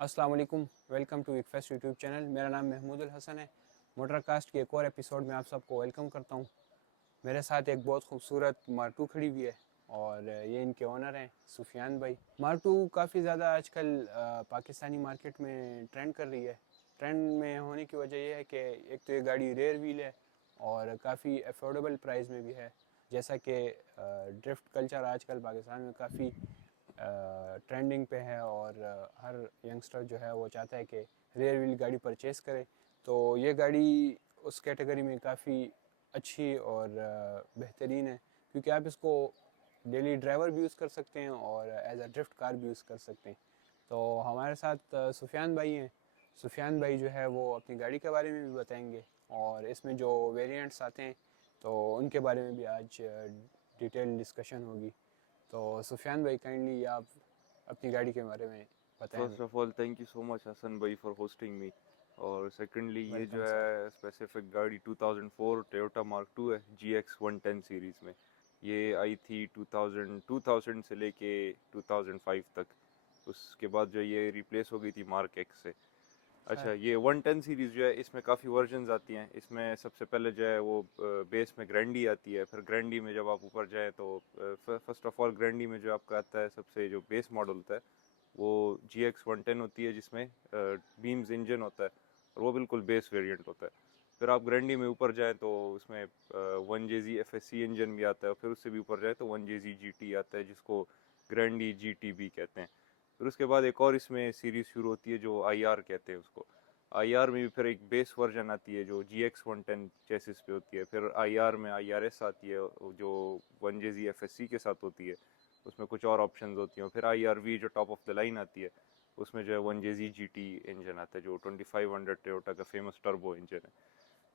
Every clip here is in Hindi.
अस्सलाम वालेकुम, वेलकम टू इकफेस्ट यूट्यूब चैनल। मेरा नाम महमूदुल हसन है। मोटरकास्ट के एक और एपिसोड में आप सबको वेलकम करता हूँ। मेरे साथ एक बहुत खूबसूरत मार्टू खड़ी हुई है और ये इनके ओनर हैं सुफियान भाई। मार्टू काफ़ी ज़्यादा आजकल पाकिस्तानी मार्केट में ट्रेंड कर रही है। ट्रेंड में होने की वजह यह है कि एक तो ये गाड़ी रेयर व्हील है और काफ़ी अफोर्डेबल प्राइस में भी है। जैसा कि ड्रिफ्ट कल्चर आजकल पाकिस्तान में काफ़ी ट्रेंडिंग पे है और हर यंगस्टर जो है वो चाहता है कि रेयर व्हील गाड़ी परचेज़ करे। तो ये गाड़ी उस कैटेगरी में काफ़ी अच्छी और बेहतरीन है, क्योंकि आप इसको डेली ड्राइवर भी यूज़ कर सकते हैं और एज अ ड्रिफ्ट कार भी यूज़ कर सकते हैं। तो हमारे साथ सुफियान भाई हैं। सुफियान भाई जो है वो अपनी गाड़ी के बारे में भी बताएंगे और इसमें जो वेरिएंट्स आते हैं तो उनके बारे में भी आज डिटेल डिस्कशन होगी। तो सुफियान भाई, काइंडली आप अपनी गाड़ी के बारे में बताएं हमें। First of all thank you so much Hasan भाई फॉर होस्टिंग मी। और सेकंडली ये जो वेलकम सर। है स्पेसिफिक गाड़ी 2004 टोयोटा मार्क टू है GX 110 सीरीज़ में। ये आई थी 2000 से लेके 2005 तक। उसके बाद जो ये रिप्लेस हो गई थी मार्क एक्स से। अच्छा, सर। ये 110 सीरीज़ जो है इसमें काफ़ी वर्जन्स आती हैं। इसमें सबसे पहले जो है वो बेस में ग्रैंडी आती है। फिर ग्रैंडी में जब आप ऊपर जाएँ तो फर्स्ट ऑफ ऑल ग्रैंडी में जो आपका आता है सबसे जो बेस मॉडल होता है वो GX 110 होती है, जिसमें बीम्स इंजन होता है और वो बिल्कुल बेस वेरिएंट होता है। फिर आप ग्रैंडी में ऊपर जाएँ तो उसमें 1JZ FSC इंजन भी आता है। फिर उससे भी ऊपर जाए तो 1JZ GT आता है, जिसको ग्रैंडी GT भी कहते हैं। फिर उसके बाद एक और इसमें सीरीज शुरू होती है जो IR कहते हैं उसको। IR में भी फिर एक बेस वर्जन आती है जो GX 110 चेसिस पे होती है। फिर IR में IRS आती है जो 1JZ FSC के साथ होती है, उसमें कुछ और ऑप्शंस होती हैं। फिर IRV जो टॉप ऑफ द लाइन आती है, उसमें जो है 1JZ GT इंजन आता है जो 2500 टोयोटा का फेमस टर्बो इंजन है।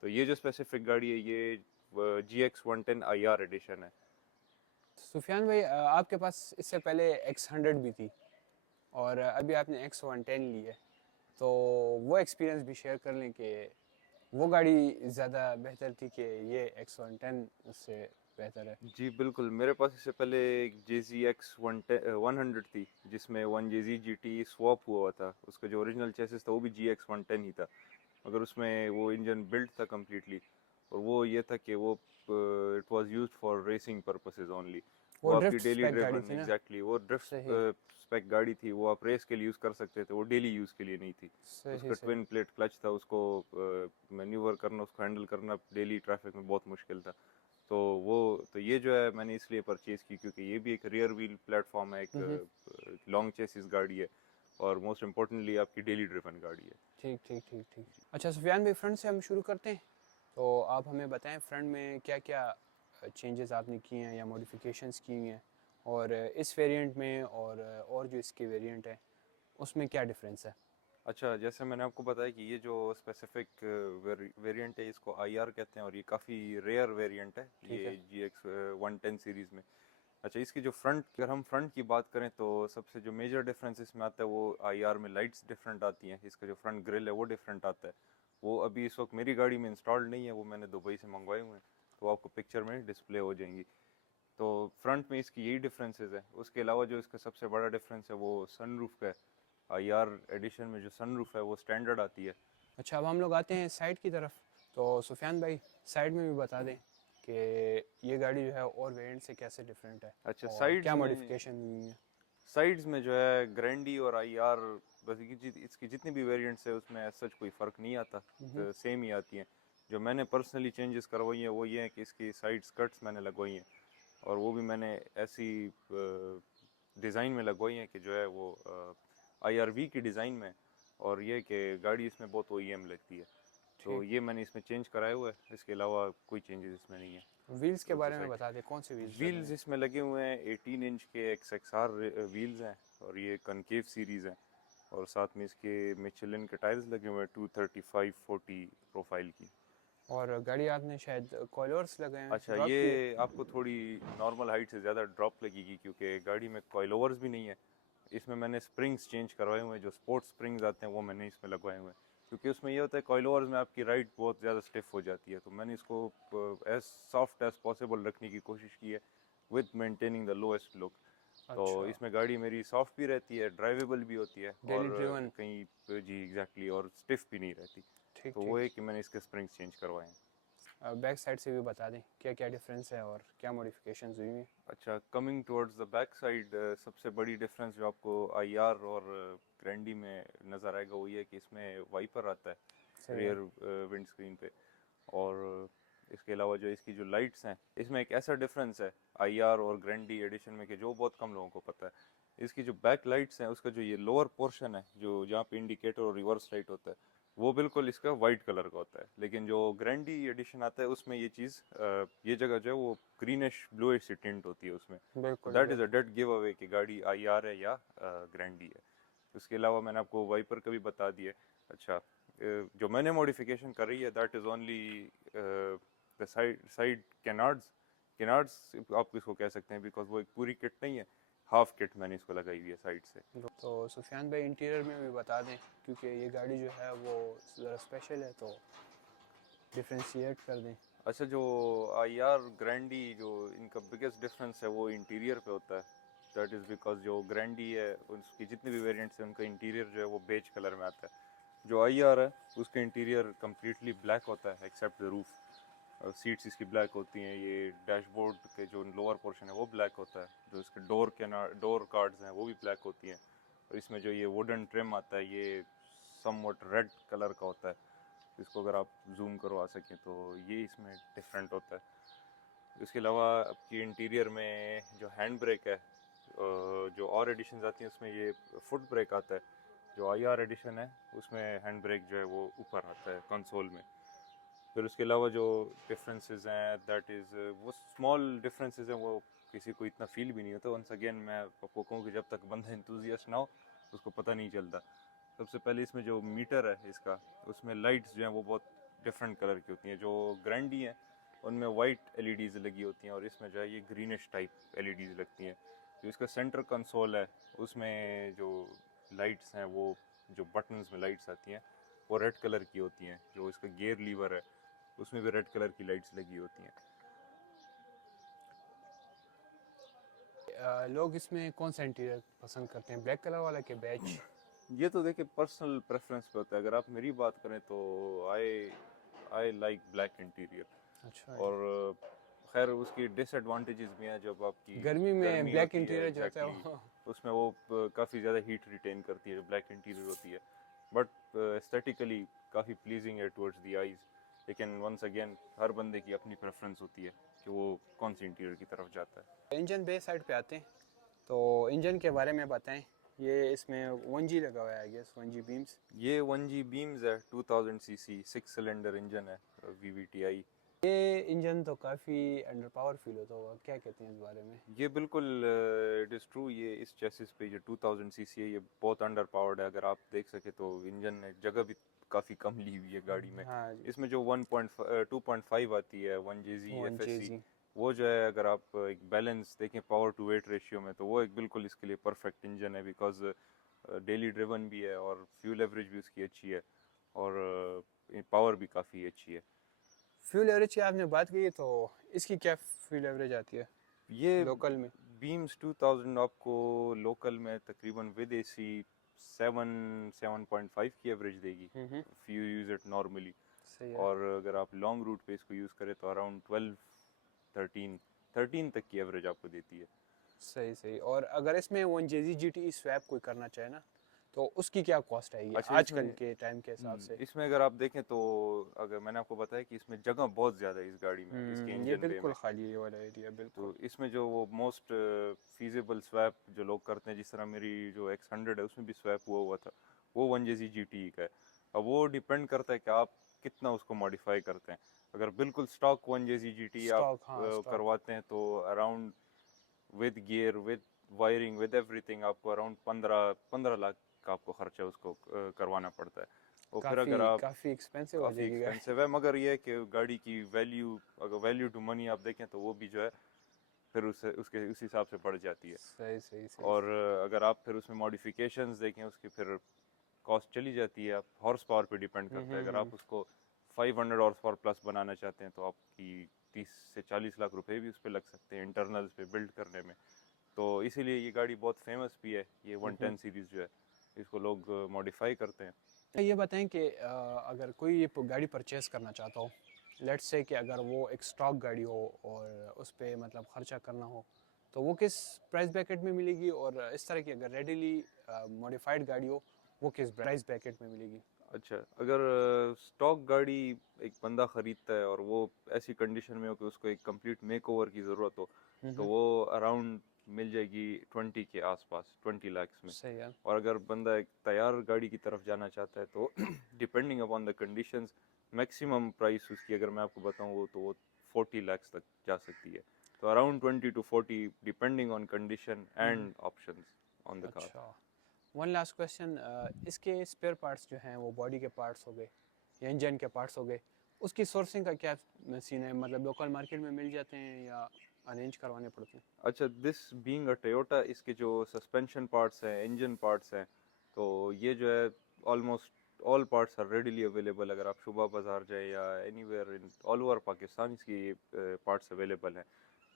तो ये जो स्पेसिफिक गाड़ी है ये GX 110 IR एडिशन है। सुफियान भाई, आपके पास इससे पहले X100 भी थी और अभी आपने X110 ली है। तो वो एक्सपीरियंस भी शेयर कर लें कि वो गाड़ी ज़्यादा बेहतर थी कि ये X110 उससे बेहतर है। जी बिल्कुल, मेरे पास इससे पहले एक JZX 100 थी, जिसमें 1JZ GT स्वैप हुआ था। उसका जो ओरिजिनल चेसिस था वो भी GX 110 ही था, मगर उसमें वो इंजन बिल्ट था कम्प्लीटली। और वो ये था कि वो it was used for racing purposes only. वो वो आपकी ड्रिफ्ट डेली स्पेक गाड़ी ड्रिवन, थी ना। एग्जैक्टली वो सही। ड्रिफ्ट स्पेक गाड़ी थी। वो आप रेस के लिए यूज़ कर सकते थे, वो डेली यूज़ के लिए नहीं थी। सही उसका सही। ट्विन प्लेट क्लच था, उसको मैन्यूवर करना, उसको हैंडल करना डेली ट्रैफिक में बहुत मुश्किल था। तो वो तो ये जो है मैंने इसलिए परचेज़ की क्योंकि ये भी एक रियर व्हील प्लेटफॉर्म है, एक लॉन्ग चेसिस गाड़ी है और मोस्ट इम्पोर्टेंटली आपकी डेली ड्रिवन गाड़ी है। ठीक ठीक ठीक ठीक। अच्छा सुफियान भाई, फ्रंट से हम शुरू करते हैं। तो आप हमें बताएं फ्रंट में क्या क्या चेंजेस आपने किए हैं या मॉडिफिकेशंस की हुई हैं, और इस वेरिएंट में और जो इसके वेरिएंट है उसमें क्या डिफरेंस है। अच्छा, जैसे मैंने आपको बताया कि ये जो स्पेसिफिक वेरिएंट है इसको IR कहते हैं और ये काफ़ी रेयर वेरिएंट है ठीक ये है। GX 110 सीरीज़ में। अच्छा, इसकी जो फ्रंट, अगर हम फ्रंट की बात करें तो सबसे जो मेजर डिफरेंस इसमें आता है वो IR में लाइट्स डिफरेंट आती हैं। इसका जो फ्रंट ग्रिल है वो डिफरेंट आता है। वो अभी इस वक्त मेरी गाड़ी में इंस्टॉल्ड नहीं है, वो मैंने दुबई से मंगवाए हुए हैं, तो आपको पिक्चर में डिस्प्ले हो जाएंगी। तो फ्रंट में इसकी यही डिफरेंसेस है। उसके अलावा जो इसका सबसे बड़ा डिफरेंस है वो सनरूफ का है। IR एडिशन में जो सनरूफ है वो स्टैंडर्ड आती है। अच्छा, अब हम लोग आते हैं साइड की तरफ। तो सुफियान भाई, साइड में भी बता दें कि ये गाड़ी जो है और वेरिएंट से कैसे डिफरेंट है अच्छा, और क्या मॉडिफिकेशन हुई है। साइड्स में जो है ग्रैंडी और IR, बस इसकी जितनी भी वेरिएंट्स है उसमें सच कोई फ़र्क नहीं आता, हम्म। तो सेम ही आती हैं। जो मैंने पर्सनली चेंजेस करवाई हैं वो ये है कि इसकी साइड स्कर्ट्स मैंने लगवाई हैं, और वो भी मैंने ऐसी डिज़ाइन में लगवाई हैं कि जो है वो IRV की डिज़ाइन में। और ये कि गाड़ी इसमें बहुत OEM लगती है, तो ठीक। ये मैंने इसमें चेंज कराया हुआ है। इसके अलावा कोई चेंजेस इसमें नहीं है। व्हील्स के दूसरी बारे में साइड बता दें, कौन से व्हील्स लगे व्हील्स हैं। इसमें लगे हुए हैं 18 इंच के XXR व्हील्स हैं, और ये कनकेव सीरीज़ हैं। और साथ में इसके मिचेलिन के टायर्स लगे हुए हैं 235/40 प्रोफाइल की। और गाड़ी आपने शायद कॉलर्स लगे हैं, अच्छा, ड्रॉप किए। ये आपको थोड़ी नॉर्मल हाइट से ज़्यादा ड्रॉप लगेगी क्योंकि गाड़ी में कॉइल भी नहीं है। इसमें मैंने स्प्रिंग्स चेंज करवाए हुए हैं, जो स्पोर्ट्स स्प्रिंग्स आते हैं वो मैंने इसमें लगवाए हुए हैं। क्योंकि उसमें ये होता है कॉइल में आपकी राइड बहुत ज़्यादा स्टिफ हो जाती है, तो मैंने इसको एज सॉफ्ट एज पॉसिबल रखने की कोशिश की है with maintaining the lowest look. तो अच्छा, इसमें गाड़ी मेरी सॉफ्ट भी रहती है, ड्राइवेबल भी होती है डेली और ड्रिवन। कहीं जी एग्जैक्टली और स्टिफ भी नहीं रहती। ठीक तो वो ठीक। है कि मैंने इसके स्प्रिंग्स चेंज करवाए हैं। बैक साइड से भी बता दें क्या क्या डिफरेंस है और क्या मॉडिफिकेशंस हुई हैं। अच्छा, coming towards the back side, सबसे बड़ी डिफरेंस जो आपको आईआर और ग्रैंडी में नज़र आएगा वो ये है कि इसमें वाइपर आता है सही है। रियर विंड स्क्रीन पे। और इसके अलावा जो इसकी जो लाइट्स हैं, इसमें एक ऐसा डिफरेंस है आईआर और ग्रैंडी एडिशन में कि जो बहुत कम लोगों को पता है। इसकी जो बैक लाइट्स हैं उसका जो ये लोअर पोर्शन है, जो जहाँ पे इंडिकेटर और रिवर्स लाइट होता है, वो बिल्कुल इसका वाइट कलर का होता है। लेकिन जो ग्रैंडी एडिशन आता है उसमें ये चीज़, ये जगह जो है वो ग्रीनिश ब्लूइश सी टिंट होती है उसमें। तो बिल्कुल दैट इज़ अ बिल्कुल। डेड गिव अवे कि गाड़ी आईआर है या ग्रैंडी है। उसके अलावा मैंने आपको वाइपर का भी बता दिया। अच्छा, जो मैंने मॉडिफिकेशन करी है that is only the side side canards. Canards आप इसको कह सकते हैं बिकॉज वो एक पूरी किट नहीं है, हाफ किट मैंने इसको लगाई हुई है साइड से। तो सुफियान भाई इंटीरियर में भी बता दें क्योंकि ये गाड़ी जो है वो ज़रा स्पेशल है तो डिफ्रेंशिएट कर दें। अच्छा, जो आईआर ग्रैंडी जो इनका बिगेस्ट डिफरेंस है वो इंटीरियर पे होता है। दैट इज़ बिकॉज जो ग्रैंडी है उसकी जितने भी वेरिएंट्स हैं उनका इंटीरियर जो है वो बेज कलर में आता है। जो आईआर है उसका इंटीरियर कम्प्लीटली ब्लैक होता है एक्सेप्ट द रूफ। सीट्स इसकी ब्लैक होती हैं, ये डैशबोर्ड के जो लोअर पोर्शन है वो ब्लैक होता है, जो इसके डोर कार्ड्स हैं वो भी ब्लैक होती हैं। और इसमें जो ये वुडन ट्रिम आता है ये समवट रेड कलर का होता है। इसको अगर आप जूम करवा सकें तो ये इसमें डिफरेंट होता है। इसके अलावा आपकी इंटीरियर में जो हैंड ब्रेक है, जो और एडिशन आती हैं उसमें ये फुट ब्रेक आता है। जो आईआर एडिशन है उसमें हैंड ब्रेक जो है वो ऊपर आता है कंसोल में। फिर उसके अलावा जो डिफरेंसेस हैं दैट इज़ वो स्मॉल डिफरेंसेस हैं, वो किसी को इतना फील भी नहीं होता। वंस अगेन मैं आपको कहूँ कि जब तक बंदा इंथुजियास्ट ना हो उसको पता नहीं चलता। सबसे पहले इसमें जो मीटर है इसका, उसमें लाइट्स जो हैं वो बहुत डिफरेंट कलर की होती हैं। जो ग्रैंडी हैं उनमें वाइट एलईडीज़ लगी होती हैं और इसमें जो है ये ग्रीनिश टाइप एलईडीज़ लगती हैं। जो इसका सेंटर कंसोल है उसमें जो लाइट्स हैं वो, जो बटन्स में लाइट्स आती हैं वो रेड कलर की होती हैं। जो इसका गियर लीवर है उसमें भी रेड कलर की लाइट्स लगी होती हैं। लोग इसमें कौन सा इंटीरियर पसंद करते हैं, ब्लैक कलर वाला के बेज? ये तो देखिए पर्सनल प्रेफरेंस पे होता है। अगर आप मेरी बात करें तो आई आई लाइक ब्लैक इंटीरियर। अच्छा और खैर उसकी डिसएडवांटेजेस भी हैं। जब आपकी गर्मी में गर्मी ब्लैक होती है इंटीरियर जो होता है एग्जैक्टली वो उसमें वो काफ़ी ज़्यादा हीट रिटेन करती है जो ब्लैक इंटीरियर होती है। बट एस्थेटिकली काफ़ी प्लीजिंग है टुवर्ड्स द आईज। लेकिन वंस अगेन हर बंदे की अपनी प्रेफरेंस होती है कि वो कौन सी इंटीरियर की तरफ जाता है। इंजन बे साइड पे आते हैं तो इंजन के बारे में बताएं। ये इसमें 1G लगा हुआ है आई गेस, 1G बीम्स। ये 1G बीम्स है, 2000 सीसी 6 सिलेंडर इंजन है VVTi। ये इंजन तो काफ़ी अंडर पावर फील होता होगा, क्या कहते हैं इस बारे में? ये बिल्कुल इट इज़ ट्रू। ये इस चेसिस पे जो 2000 सीसी है ये बहुत अंडर पावर्ड है। अगर आप देख सके तो इंजन ने जगह भी काफ़ी कम ली हुई है गाड़ी में। हाँ जी। इसमें जो 2.5 आती है 1JZ 1G FSC, वो जो है अगर आप एक बैलेंस देखें पावर टू वेट रेशियो में तो वो एक बिल्कुल इसके लिए परफेक्ट इंजन है। बिकॉज डेली ड्रिवन भी है और फ्यूल एवरेज भी उसकी अच्छी है और पावर भी काफ़ी अच्छी है। फ्यूल एवरेज की आपने बात की तो इसकी क्या फ्यूल एवरेज आती है ये लोकल में? बीम्स 2000 आपको लोकल में तकरीबन विद एसी 7.5 की एवरेज देगी if you use it normally. सही है। और अगर आप लॉन्ग रूट पे इसको यूज़ करें तो अराउंड 13 तक की एवरेज आपको देती है। सही सही। और अगर इसमें 1JZ GT स्वैप कोई करना चाहे ना तो उसकी क्या कॉस्ट आएगी अच्छा, आजकल के टाइम के हिसाब से? इसमें अगर आप देखें तो अगर मैंने आपको बताया कि इसमें जगह बहुत ज़्यादा है इस गाड़ी में, इसके ये इंजन बे बिल्कुल में। खाली है ये वाला एरिया बिल्कुल। तो इसमें जो वो मोस्ट फीजिबल स्वैप जो लोग करते हैं, जिस तरह मेरी जो X100 है उसमें भी स्वैप हुआ था, वो 1JZ GT का है। अब वो डिपेंड करता है कि आप कितना उसको मॉडिफाई करते हैं। अगर बिल्कुल स्टॉक 1JZ GT आप स्टॉक, हाँ स्टॉक। करवाते हैं तो around with gear with wiring with everything आपको अराउंड 15 लाख का आपको खर्चा उसको करवाना पड़ता है। और फिर काफ़ी अगर आप, काफ़ी एक्सपेंसिव हो काफ़ी जाएगी गाड़ी। एक्सपेंसिव है, मगर ये है कि गाड़ी की वैल्यू, अगर वैल्यू टू मनी आप देखें तो वो भी जो है फिर उसके उस हिसाब से बढ़ जाती है। सही सही सही। और अगर आप फिर उसमें मॉडिफिकेशंस देखें उसकी फिर कॉस्ट चली जाती है। आप हॉर्स पावर पे डिपेंड करता है। अगर आप उसको 500 हॉर्स पावर प्लस बनाना चाहते हैं तो आपकी 30 से 40 लाख रुपए भी उस पर लग सकते हैं इंटरनल्स पे बिल्ड करने में। तो इसीलिए ये गाड़ी बहुत फेमस भी है, ये हम्म। 110 सीरीज़ जो है, इसको लोग मॉडिफाई करते हैं। ये बताएं कि अगर कोई ये गाड़ी परचेज़ करना चाहता हो, लेट्स से कि अगर वो एक स्टॉक गाड़ी हो और उस पर मतलब ख़र्चा करना हो, तो वो किस प्राइस ब्रैकेट में मिलेगी, और इस तरह की अगर रेडीली मॉडिफाइड गाड़ी हो वो किस प्राइस ब्रैकेट में मिलेगी? अच्छा, अगर स्टॉक गाड़ी एक बंदा ख़रीदता है और वो ऐसी कंडीशन में हो कि उसको एक कंप्लीट मेकओवर की ज़रूरत हो, तो हम्म। वो अराउंड मिल जाएगी 20 के आसपास, 20 लाख में। सही है। और अगर बंदा एक तैयार गाड़ी की तरफ जाना चाहता है तो depending upon the conditions, maximum price उसकी अगर मैं आपको बताऊं वो 40 लाख तक जा सकती है। तो around 20 to 40 depending on condition hmm. And options on the car. अच्छा, वन लास्ट क्वेश्चन, इसके स्पेयर पार्ट्स जो हैं वो बॉडी के पार्ट्स हो गए या इंजन के पार्ट्स हो गए, उसकी सोर्सिंग का क्या सीन है? मतलब लोकल मार्केट में मिल जाते हैं या अरेंज करवाने पड़ते हैं? अच्छा, दिस बीइंग अ टोयोटा, इसके जो सस्पेंशन पार्ट्स हैं, इंजन पार्ट्स हैं, तो ये जो है almost all parts are readily available. अगर आप शुबा बाज़ार जाए या anywhere in all over Pakistan इसकी पार्ट्स अवेलेबल हैं।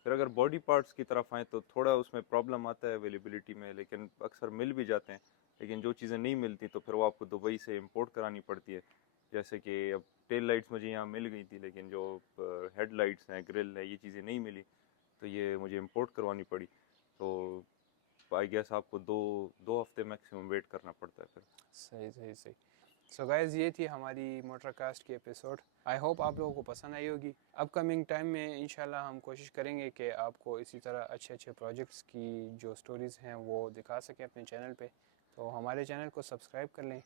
फिर अगर बॉडी पार्ट्स की तरफ आएँ तो थोड़ा उसमें प्रॉब्लम आता है अवेलेबिलिटी में, लेकिन अक्सर मिल भी जाते हैं। लेकिन जो चीज़ें नहीं मिलती तो फिर वो आपको दुबई से इंपोर्ट करानी पड़ती है। जैसे कि अब टेल लाइट्स मुझे यहाँ मिल गई थी, लेकिन जो हेड लाइट्स हैं, ग्रिल है, ये चीज़ें नहीं मिली, तो ये मुझे इंपोर्ट करवानी पड़ी। तो आई गेस आपको दो दो हफ्ते मैक्सिमम वेट करना पड़ता है फिर। सही सही सही। सो गाइज, ये थी हमारी मोटरकास्ट की एपिसोड। आई होप आप लोगों को पसंद आई होगी। अपकमिंग टाइम में इंशाल्लाह हम कोशिश करेंगे कि आपको इसी तरह अच्छे अच्छे प्रोजेक्ट्स की जो स्टोरीज़ हैं वो दिखा सकें अपने चैनल पे। तो हमारे चैनल को सब्सक्राइब कर लें,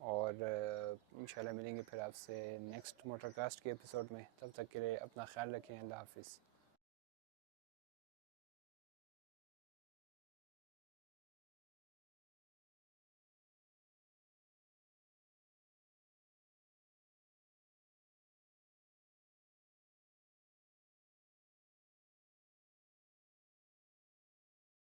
और इंशाल्लाह मिलेंगे फिर आपसे नेक्स्ट मोटरकास्ट के एपिसोड में। तब तक के लिए अपना ख्याल रखें। अल्लाह हाफिज़।